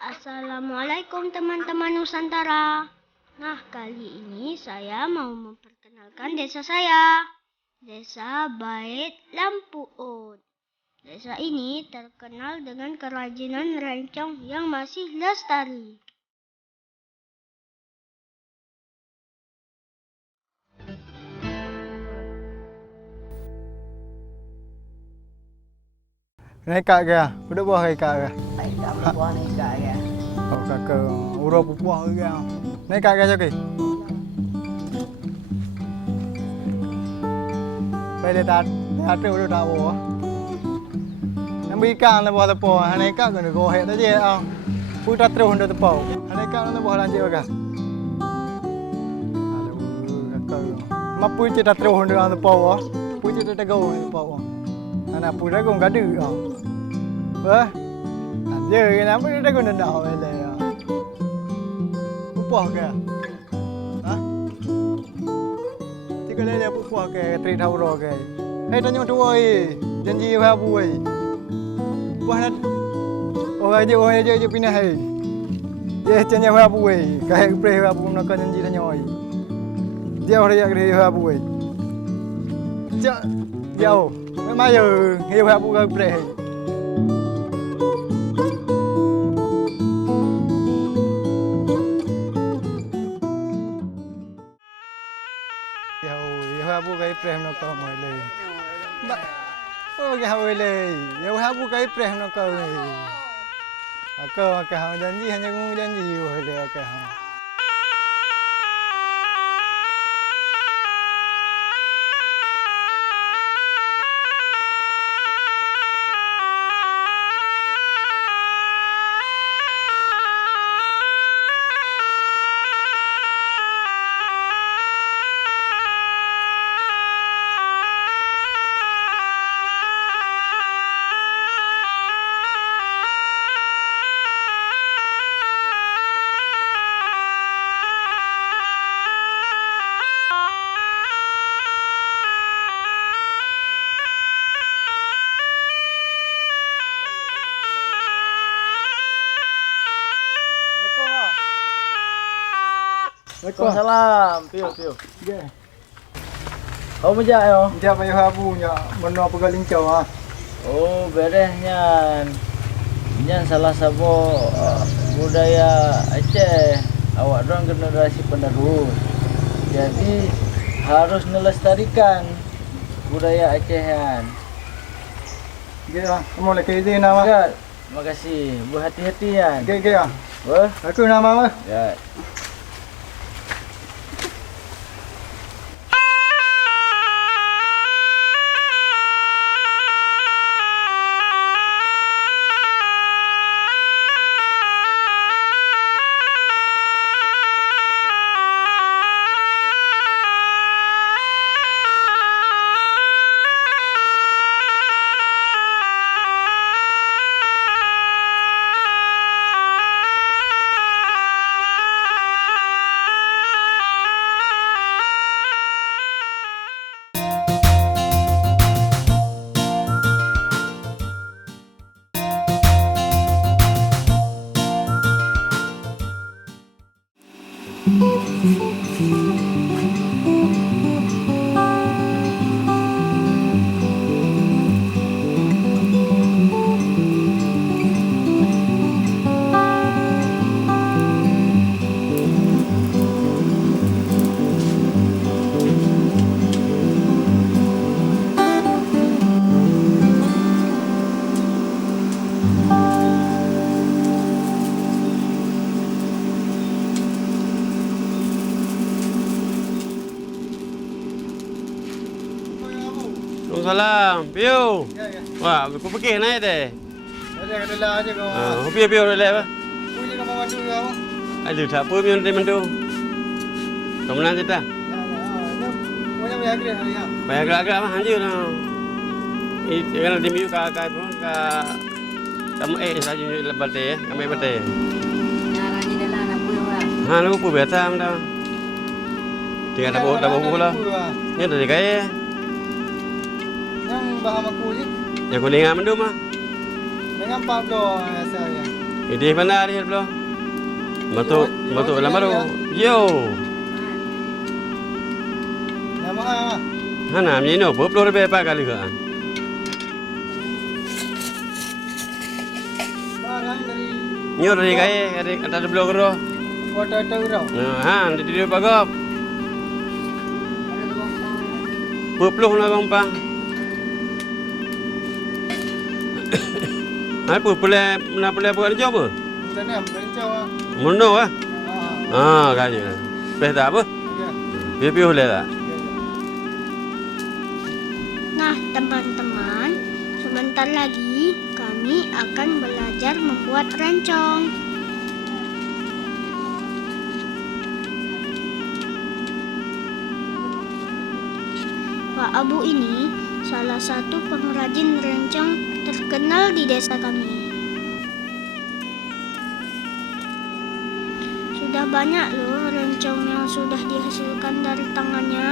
Assalamualaikum teman-teman Nusantara. Nah, kali ini saya mau memperkenalkan desa saya. Desa Bait Lampuun. Desa ini terkenal dengan kerajinan rencong yang masih lestari. Naik kak ke? Duduk buah ke kak ke? Naik kak buah naik kak ya. Oh kakak, urut buah ke? Naik kak ke joki? Baik dah, dah tu udah tahu. Nampi ikan le buah tepo, naik kak kena gohek tu je. Putar terus untuk tepo. Naik kak le buah lanjut ke? Aduh kakak. Mampu je dah terus untuk tepo. Puji tu tego tepo. Anak putar kau gaduh. Wah, dia kenapa dia tak guna dah awal dia? Pupuh ke? Hah? Jika dia pupuh ke, tri tahu ke? Hei tanya tua janji apa buat? Pupuh nak? Orang aja pindah hei. Dia janji apa buat? Kahek pray apa pun nak janji tanya oi. Dia orang yang kerja apa buat? Jauh, memang yo, dia apa buat pray? Habu kai prem no kau moi le. Oh ke habu le. Yo habu kai prem no kau le. Aku hang janji hanya ngomong janji yo le aku hang. Waalaikumsalam. Piu. Ge. Kau majak yo? Dia payah habu nya meno pegaling cau ah. Oh, beresnya. Ini salah satu budaya Aceh. Awak dorang generasi penerus. Jadi harus melestarikan budaya Acehan. Ge ah, kamu lagi izin nama? Enggak. Makasih. Berhati-hatian. Ge ah. Wah, Aku nama apa? ya. Waalaikumsalam. Piu. Ya. Wah, aku pergi naik deh. Ada kata lah aja kau. Piu dah lewat. Puji kamu bantu kau. Aduh, tak apa piu nanti mandu. Kamu nanti dah. Punya banyak kira hari ya. Bayar gerak-gerak mah anjir lah. Ini kan di miu kak pun kak. Kamu saja lepas deh, kami berdeh. Nyaranya dah lah nak pulang lah. Ha, lu pun biasa dah. Tinggal dah bawa lah. Ini dah dikai. Yang bahan aku je. Yang kuning ah mendum ah. Dengan Pablo saya. Ini mana ni belum? Batuk dalam baru. Yo. Nama Hana ni no, berpuluh lebih apa kali ke? barang dari Nyo dari kaya, ada belum kero. kota Taurau. Ha, di dia pagap. Berpuluh lah bang pang. Apa boleh buat job apa? Sana berencau ah. Mono ah. Kaya. Pesta apa? Ya. Piu boleh tak? Nah, teman-teman, sebentar lagi kami akan belajar membuat rencong. Pak Abu ini salah satu pengrajin rencong terkenal di desa kami. Sudah banyak loh rencong yang sudah dihasilkan dari tangannya.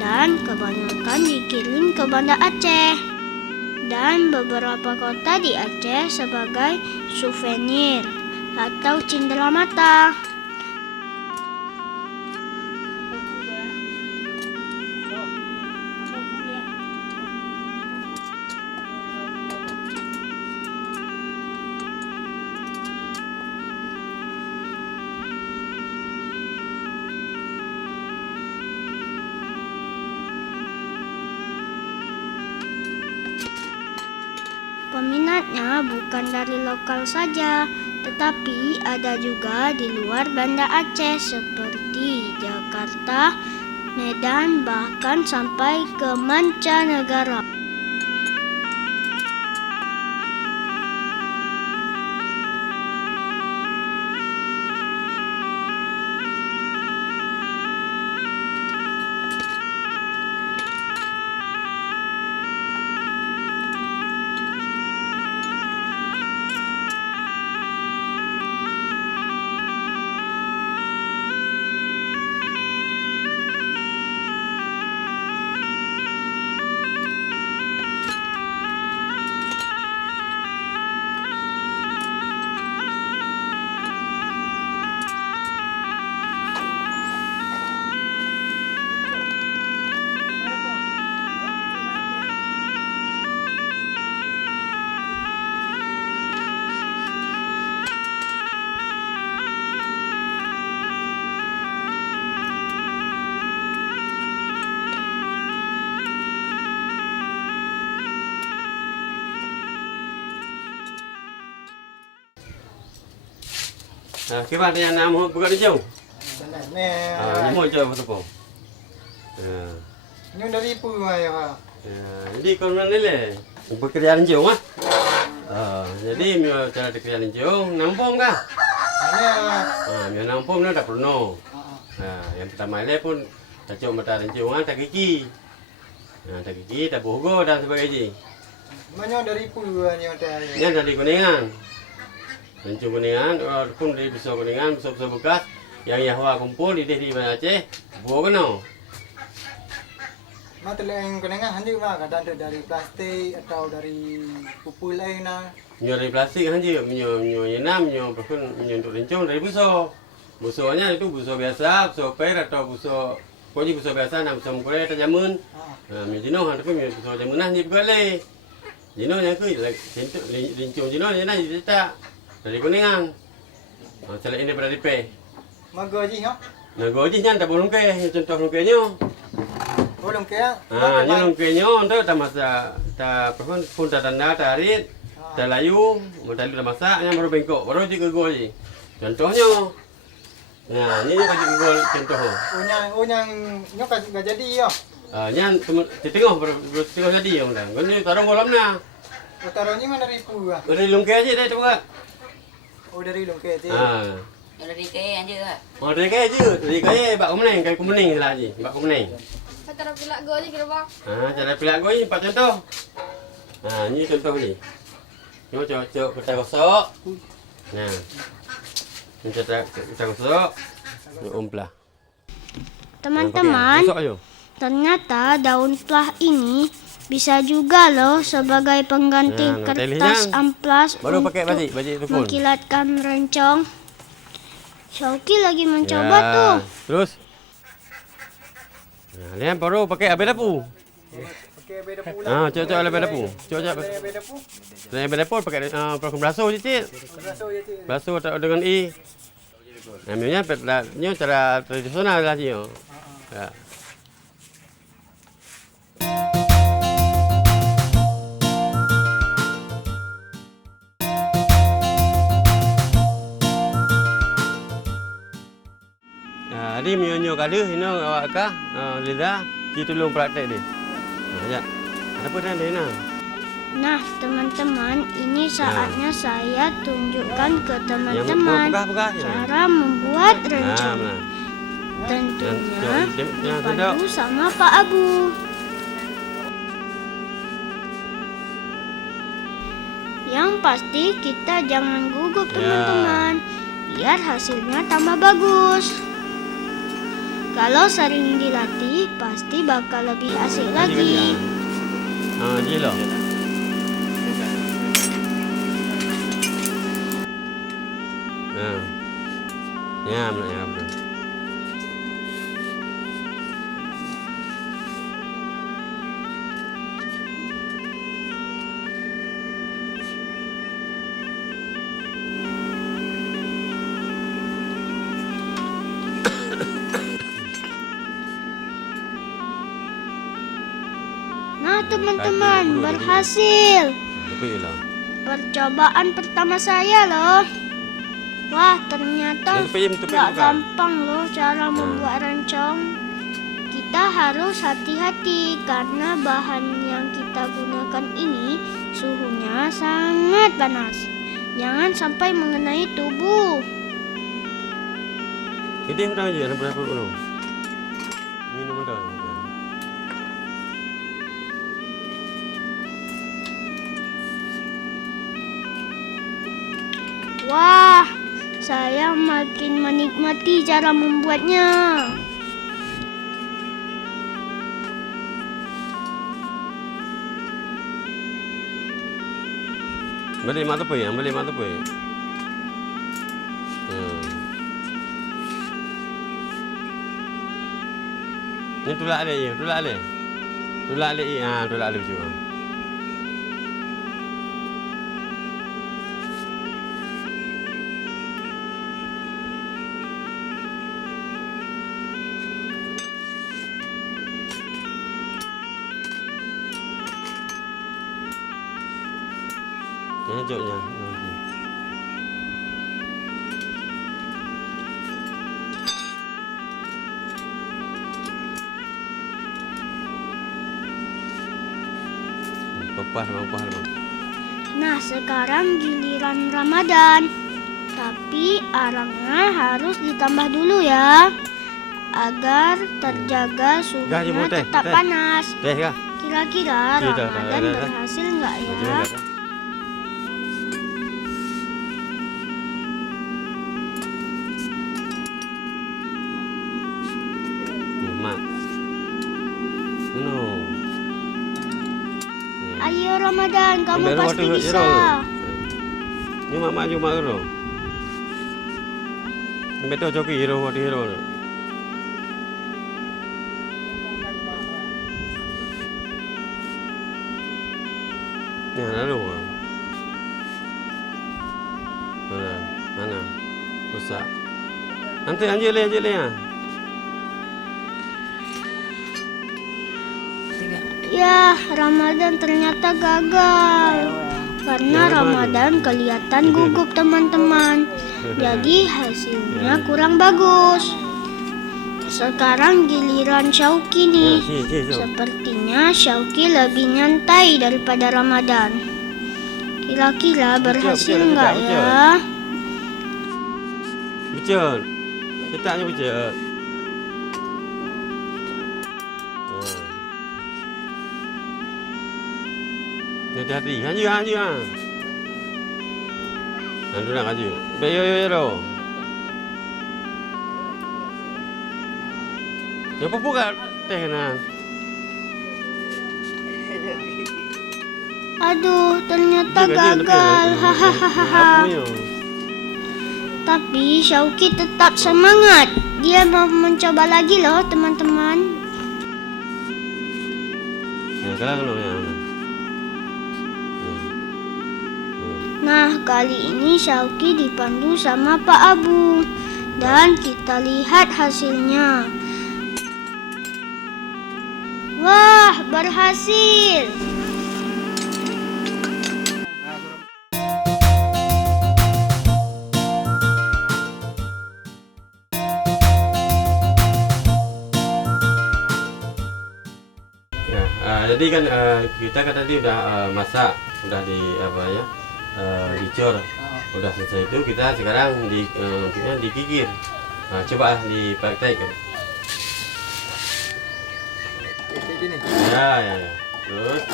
Dan kebanyakan dikirim ke Banda Aceh dan beberapa kota di Aceh sebagai souvenir atau cindera mata. Peminatnya bukan dari lokal saja, tetapi ada juga di luar Banda Aceh seperti Jakarta, Medan, bahkan sampai ke mancanegara. Kira dia nak mau buka jauh. Sana ni. Ni mau jauh betul pun. Ni dari pu ya. Jadi kau mana ni le? Pekerjaan jauh ah. Jadi mio cara pekerjaan jauh, nampung kah? Mio nampung ni tak perlu. Yang pertama le pun tak cuma mata jauh tak gigi. Tak gigi, tak bogo dan sebagainya. Mana dari pu ni ada. Ni dari Kuningan. Rencong Kuningan, pun dari besar Kuningan, besar bekas yang Yahwa kumpul di Banda Aceh, buah kena. Mata yang kenangan hanya mah kadang dari plastik atau dari pupul lain nah. Nyo dari plastik hanya nyo yenam, nyo untuk rencong dari busur. Busurnya itu busur biasa, busur per atau busur pokoknya busur biasa, nak busur mengkorek atau jamun. Jino hanya pun busur jamun hanya boleh. Jino yang tu rencong jino yang nak cerita. Dari Kuningan. Salah ini berada di P. Magaji ha? Gaji nya tak boleh ke, contoh lungkenya. Boleh ke? Nya lungkenya untuk tak masak, tak pun tak tanda tarik, tak layu, modal dah masak, nya baru bengkok, baru juga gol. Contohnya. Nah, ni bagi gol contoh. Yang nyok enggak jadi ya. Nya tengok baru jadi yang dah. Ini taruh kolam na. Taruhnya mana dari pu ah? Dari lungke aja dah coba. Oh dari lungke je. Dari kaya aja lah. Oh dari kaya je. Dari kaya bak kuning, kaya kuning lah je. Bak kuning. Cara pilak go je kira bang. Cara pilak go ni 4 contoh. Ni contoh ni. Ni cocok kita gosok. Nah. Ni kita gosok. Ni umplah. Teman-teman, Gosok ayo. ternyata daun plah ini Bisa juga loh sebagai pengganti Nah, kertas telehnya amplas baru untuk pakai baju telefon. mengkilatkan rencong. Syauki lagi mencoba Ya, tuh. terus. Nah, lihat baru pakai abang dapur. Okey, beda pula. Cocok abang dapur. Cocok. Beda pula. Selain abang dapur pakai program belasu je, Cik. Rasa je cik. Belasu atau dengan I. Namanya cara tradisional lah, Cik. Ya. Dia menyo kala hina awak kah Liza kita tolong praktek dia. Ya. Apa dah Lena? Nah, teman-teman, ini saatnya saya tunjukkan ke Yang teman-teman pegah ya. cara membuat rencong. Benar. Tentunya Yang dipandu sama Pak Abu. Yang pasti kita jangan gugup Ya. teman-teman, biar hasilnya tambah bagus. Kalau sering dilatih, pasti bakal lebih asik lagi. Dia lah. Ya, benar. Nah, teman-teman, berhasil. Lebih lah. Percobaan pertama saya loh. Wah, ternyata Tepi nggak gampang loh cara membuat rencong. Kita harus hati-hati karena bahan yang kita gunakan ini suhunya sangat panas. Jangan sampai mengenai tubuh. Ini yang dah je, ada berapa dulu? Minum dah. Wah, saya makin menikmati cara membuatnya. Balik mak tepi, balik mak tepi. Ni tulak dia je, tulak dia. Tulak dia, tulak dia macam mana? Tunjuknya. Lepas. Nah, sekarang giliran Ramadan. Tapi arangnya harus ditambah dulu ya, agar terjaga suhunya tetap panas. Kira-kira Ramadan berhasil nggak ya? Ayo Ramadan, kamu pasti bisa. Ni mak maju mak tu. Betul joki hero tu. Ni lalu. Mana? Besar. Nanti anjir le ya. Ya, Ramadan ternyata gagal. Karena Ramadan kelihatan gugup teman-teman. Jadi hasilnya kurang bagus. Sekarang giliran Syauki nih. Sepertinya Syauki lebih nyantai daripada Ramadan. Kira-kira berhasil nggak ya? Betul. Cetaknya betul. Hati-hati, haju. Nanti nak haju. Yo. Ya apa kat teh na. Aduh, ternyata gagal. Hahaha. Tapi Syauqi tetap semangat. Dia mau mencoba lagi loh, teman-teman. Ya, sekarang ya. Nah, kali ini Syauqi dipandu sama Pak Abu. Dan kita lihat hasilnya. Wah, berhasil. Ya, jadi kan kita kan tadi udah masak, udah dicor, udah selesai itu kita sekarang dikikir. Nah, coba dipraktekkan. Gini. Ya. Terus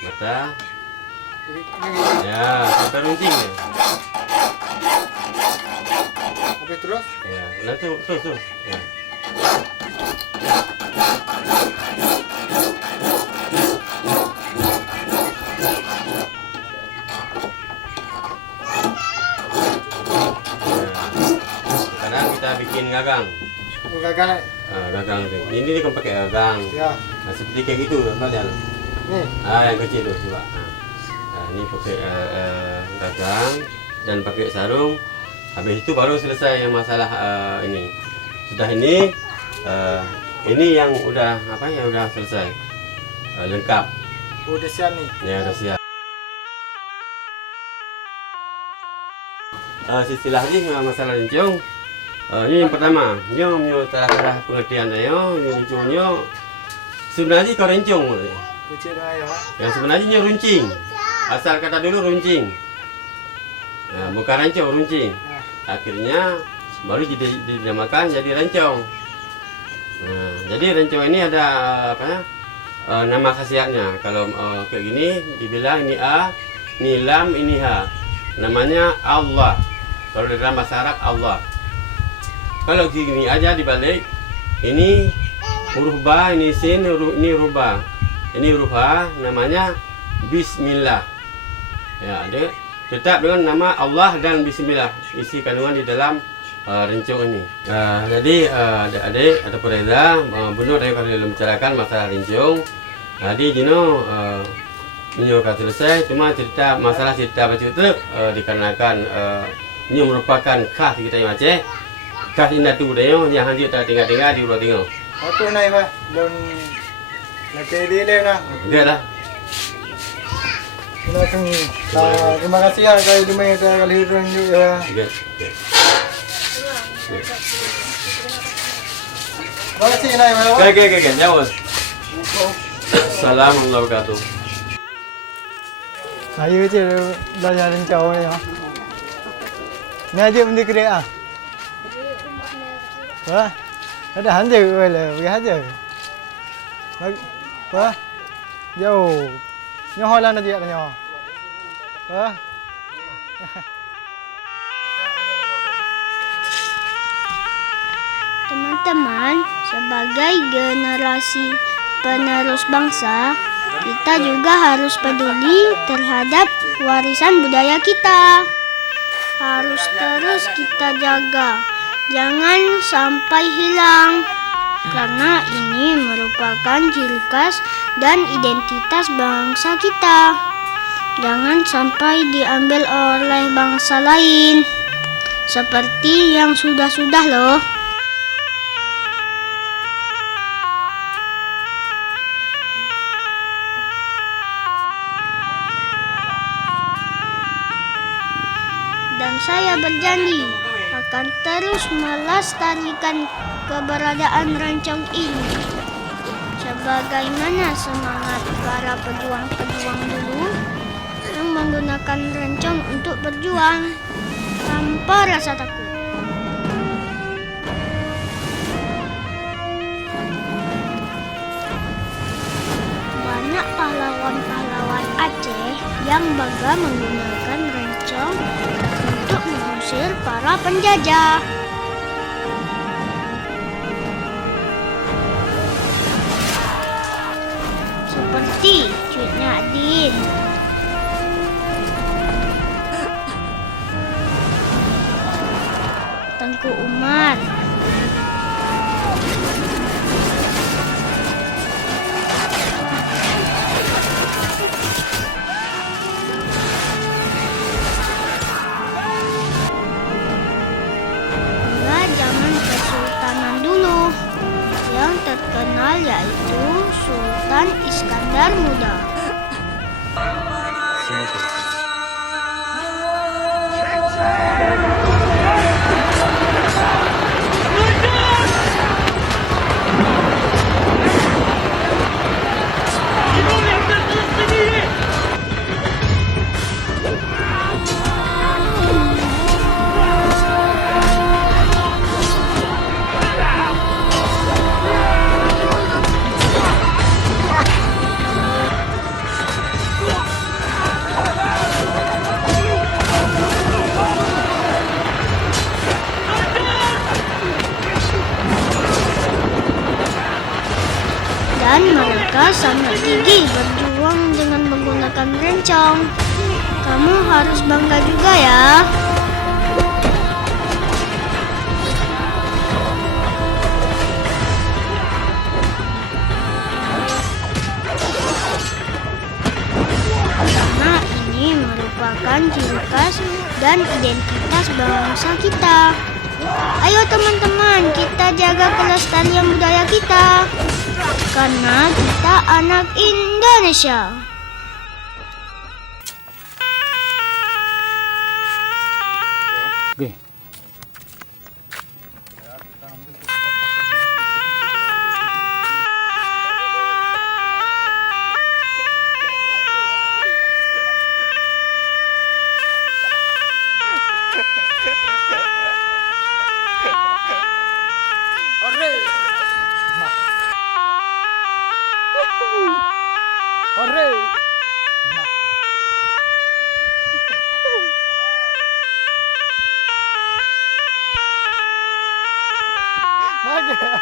mata. Ya, sampai runcing ya. Habis terus? Ya, nah terus. Ya. Sekarang kita bikin gagang. Gagal. Gagang itu. Ini kan pakai gagang. Ya. Nah, seperti kayak gitu, Pak Jan. Nih. Yang kecil tuh coba. Nah, ini pakai gagang dan pakai sarung. Habis itu baru selesai yang masalah ini. Sudah ini yang udah udah selesai. Lengkap. Udah siap nih. Ya, udah siap. Sisi lagi masalah rencong. Ini yang pertama, nyo telah pengertian yo, nyo sebenarnya kau rencong. Kecil dah ya. Yang sebenarnya nyo runcing. Asal kata dulu runcing. Nah, bukan rencong, runcing. Akhirnya baru dinamakan jadi rencong. Nah, jadi rencong ini ada nama khasiatnya. Kalau kayak gini dibilang ini A, ini lam, ini H. Namanya Allah. Kalau di dalam bahasa Arab Allah. Kalau gini aja dibalik, ini huruf ba, ini sin, ini huruf ba. Ini huruf H, namanya Bismillah. Ya, dia tetap dengan nama Allah dan Bismillah isi kandungan di dalam rencong ini. Jadi adik-adik ataupun Reza, benar dari kalau membicarakan masalah rencong. Jadi Nyo akan selesai, cuma masalah cerita baca itu dikarenakan Nyo merupakan khas kita yang Aceh. Khas indah tu budaya yang hanya tak tinggal di luar tinggal. Aku naik Pak, belum nak dia lah. Enggak lah. Terima kasih ya kalau dimain kali tunjuk ya. Enggak. Terima kasih naik Pak. Oke, jawab. Assalamualaikum warahmatullahi wabarakatuh. Ayo je belajar rencau ni ya. Ni aja benda kerja ah. Wah, ada hanja boleh, pergi hanja. Wah, jauh. Nyoh lah nanti kan nyoh. Wah. Teman-teman, sebagai generasi penerus bangsa, kita juga harus peduli terhadap warisan budaya kita. Harus terus kita jaga, jangan sampai hilang. Karena ini merupakan ciri khas dan identitas bangsa kita. Jangan sampai diambil oleh bangsa lain. Seperti yang sudah-sudah loh. Dan saya berjanji akan terus melestarikan keberadaan rencong ini. Sebagaimana semangat para pejuang-pejuang dulu yang menggunakan rencong untuk berjuang tanpa rasa takut. Banyak pahlawan-pahlawan Aceh yang bangga menggunakan rencong untuk mengusir para penjajah. Sakti, cuitnya Adin. Tengku Umar. Hingga zaman Kesultanan dulu, yang terkenal yaitu Sultan Iskandar Muda. Dan mereka sangat gigih berjuang dengan menggunakan rencong. Kamu harus bangga juga ya. Karena ini merupakan ciri khas dan identitas bangsa kita. Ayo teman-teman, kita jaga kelestarian budaya kita. Karena kita anak Indonesia. Oke. Hore! Baga!